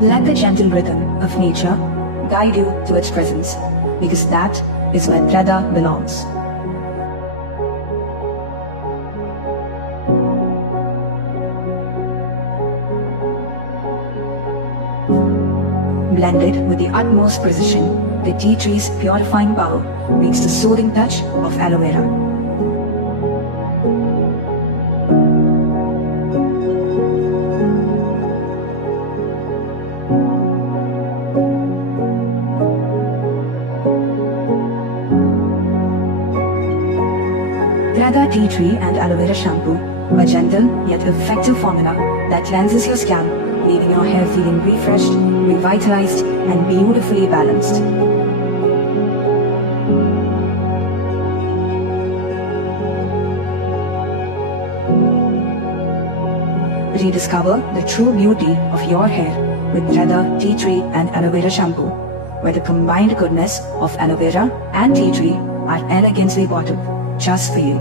Let the gentle rhythm of nature guide you to its presence, because that is where Prada belongs. Blended with the utmost precision, the tea tree's purifying power meets the soothing touch of aloe vera. Prada tea tree and aloe vera shampoo, a gentle yet effective formula that cleanses your scalp, leaving your hair feeling refreshed, revitalized, and beautifully balanced. Rediscover the true beauty of your hair with Prada tea tree and aloe vera shampoo, where the combined goodness of aloe vera and tea tree are elegantly bottled just for you.